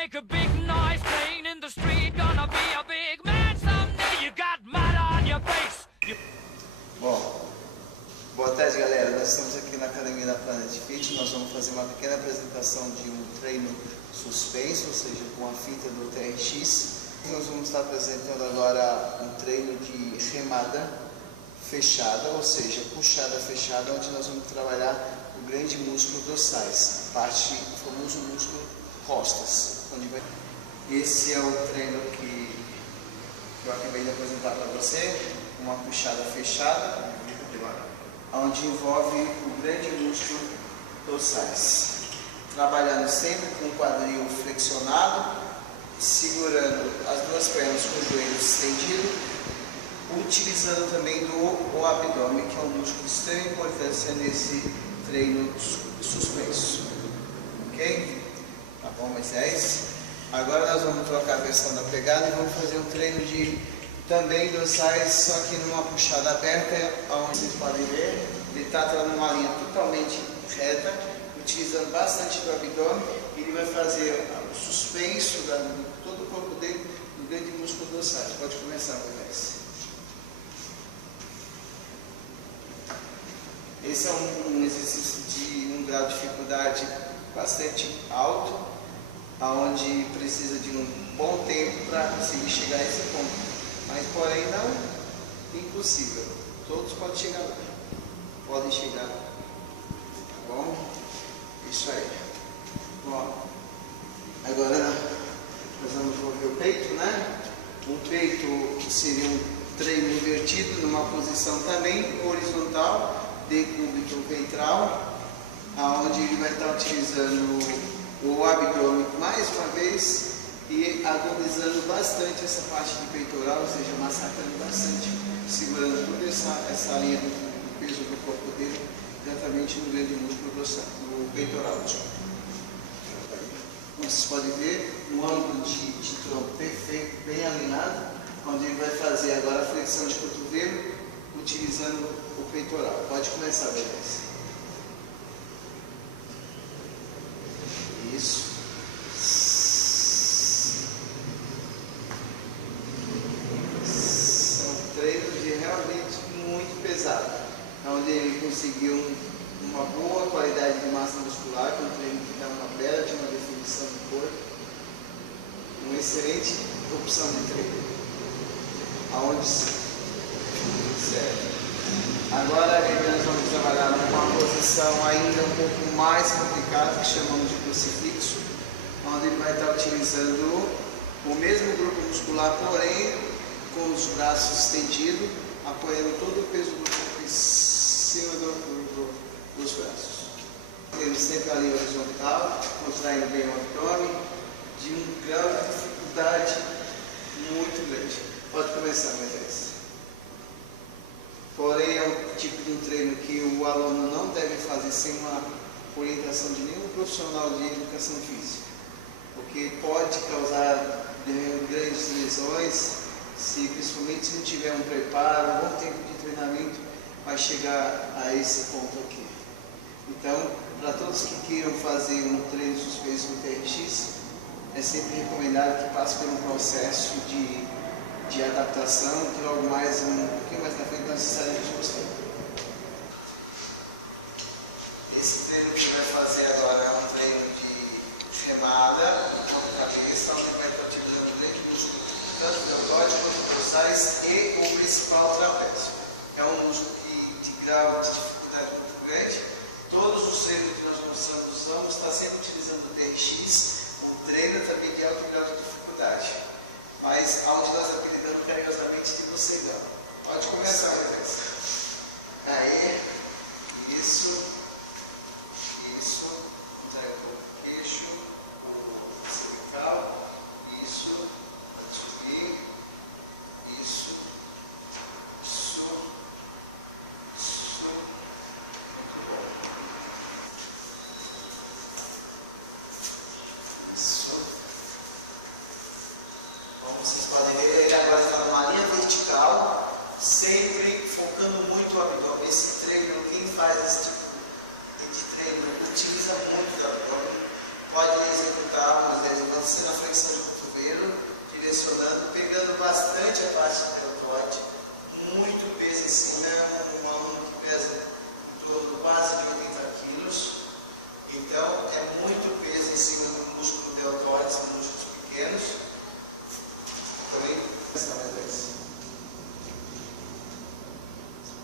make a big noise playing in the street, gonna be a big man someday. You got mud on your face. Bom, boa tarde, galera. Nós estamos aqui na academia da Planet Fit. Nós vamos fazer uma pequena apresentação de um treino suspenso, ou seja, com a fita do TRX. Nós vamos estar apresentando agora um treino de remada fechada, ou seja, puxada fechada, onde nós vamos trabalhar o grande músculo dorsais, parte do famoso músculo costas. Esse é o treino que eu acabei de apresentar para você, uma puxada fechada, onde envolve o grande músculo dorsais. Trabalhando sempre com o quadril flexionado, segurando as duas pernas com o joelho estendido, utilizando também o abdômen, que é um músculo de extrema importância nesse treino suspenso. Ok? Tá bom, Moisés? Agora nós vamos trocar a versão da pegada e vamos fazer um treino de também dorsais, só que numa puxada aberta, onde vocês podem ver, ele está numa linha totalmente reta, utilizando bastante do abdômen, e ele vai fazer o suspenso de todo o corpo dele no grande músculo dorsais. Pode começar, Moisés. Esse é um exercício de um grau de dificuldade bastante alto, onde precisa de um bom tempo para conseguir chegar a esse ponto. Mas, porém, não impossível. Todos podem chegar lá. Podem chegar. Tá bom? Isso aí. Bom, agora nós vamos mover o peito, né? O peito seria um treino invertido, numa posição também horizontal, decúbito ventral, onde ele vai estar utilizando o abdômen mais uma vez e agonizando bastante essa parte de peitoral, ou seja, massacrando bastante, segurando toda essa linha do peso do corpo dele diretamente no grande músculo do peitoral. Como vocês podem ver, um ângulo de tronco perfeito, bem alinhado, onde ele vai fazer agora a flexão de cotovelo, utilizando o peitoral. Pode começar, beleza? Isso. São treinos de realmente muito pesado, onde ele conseguiu uma boa qualidade de massa muscular, com um treino que dá uma bela de uma definição do corpo, uma excelente opção de treino. Aonde certo. Agora nós vamos trabalhar numa posição ainda um pouco mais complicada, que chamamos de crucifixo, onde ele vai estar utilizando o mesmo grupo muscular, porém com os braços estendidos, apoiando todo o peso do corpo em cima dos braços. Ele sempre ali horizontal, contraindo bem o abdômen, de um grau de dificuldade muito grande. Pode começar, Moisés. Porém, é um tipo de um treino que o aluno não deve fazer sem uma orientação de nenhum profissional de educação física, porque pode causar grandes lesões, principalmente se não tiver um preparo, um bom tempo de treinamento, vai chegar a esse ponto aqui. Então, para todos que queiram fazer um treino suspenso no TRX, é sempre recomendado que passe por um processo de adaptação, que logo mais, um pouquinho mais na frente, nós estaremos mostrando. Esse treino que vai fazer agora é um treino de remada, com a cabeça, onde vai estar utilizando o grande músculo, tanto deltoide quanto dorsais e o principal trapézio. É um músculo de grau de dificuldade muito grande. Todos os treinos que nós vamos estar sempre utilizando o TRX, um treino também de alto grau de dificuldade. Mas onde nós apelidamos carinhosamente de docegão. Pode começar, Moisés.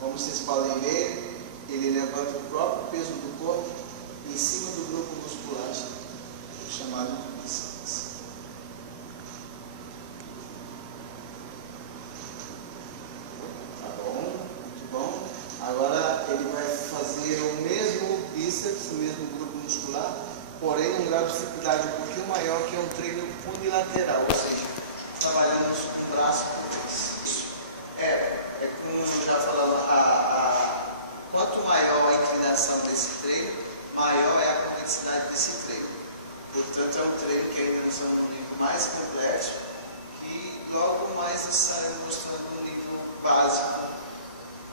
Como vocês podem ver, ele levanta o próprio peso do corpo em cima do grupo muscular chamado bíceps. Tá bom? Muito bom. Agora ele vai fazer o mesmo bíceps, o mesmo grupo muscular, porém um grau de dificuldade um pouquinho maior, que é um treino unilateral, ou seja, trabalhando com o braço por trás. Isso. É como eu já falava, quanto maior a inclinação desse treino, maior é a complexidade desse treino. Portanto, é um treino que ainda nós estamos no nível mais complexo, que logo mais estaremos mostrando no nível básico.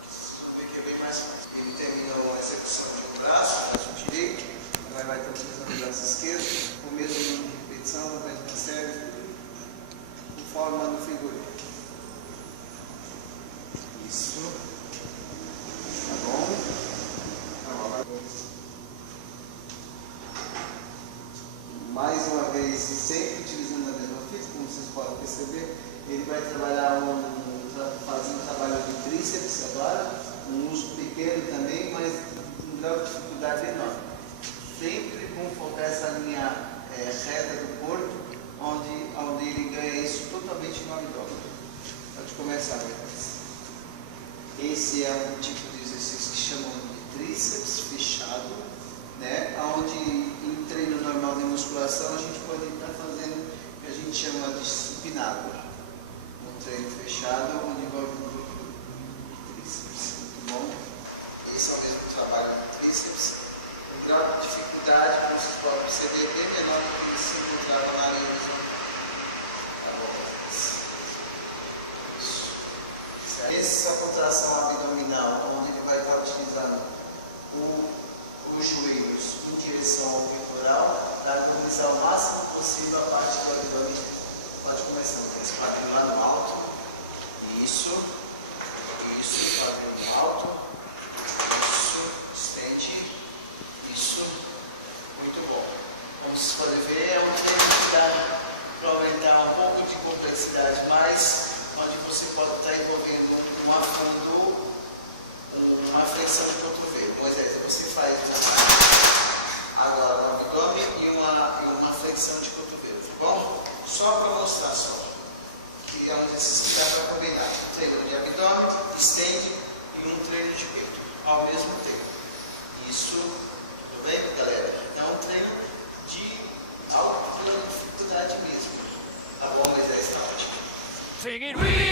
Vocês vão ver que é bem mais fácil. Ele terminou a execução de um braço, braço direito, agora vai estar utilizando o braço esquerdo, o mesmo número de repetição, a mesma série, conforme no figurino. Isso. Tá bom? Mais uma vez, sempre utilizando a mesma fita, como vocês podem perceber, ele vai trabalhar fazendo um trabalho de tríceps agora, um músculo pequeno também, mas um grau de dificuldade enorme. Sempre com focar essa linha reta do corpo, onde ele ganha isso totalmente no abdômen. Pode começar, Beatriz. Esse é um tipo de exercício que chamamos de tríceps fechado, né? Onde em treino normal de musculação a gente pode estar fazendo o que a gente chama de supinado. Um treino fechado onde envolve um grupo de tríceps. Muito bom? Esse é o mesmo trabalho do tríceps. O grau de dificuldade, como vocês podem perceber, é bem menor do que se encontrava na linha. Tá bom? Isso. Essa contração abdominal, onde ele vai estar utilizando os joelhos em direção ao peitoral, para mobilizar o máximo possível a parte do abdômen. Pode começar com esse quadril lá no alto. Isso, quadril no alto. Isso, estende. Isso, muito bom. Como vocês podem ver, é um treino que dá para aumentar um pouco de complexidade, mas onde você pode estar envolvendo um afundo, uma flexão de cotovelo. Moisés, você faz agora no abdômen e uma flexão de cotovelo, tá bom? Só para mostrar só, que é um exercício que dá para combinar. Um treino de abdômen, estende e um treino de peito, ao mesmo tempo. Isso, tudo bem, galera? É um treino de alta dificuldade mesmo. Tá bom, Moisés? Tá ótimo. Singing, we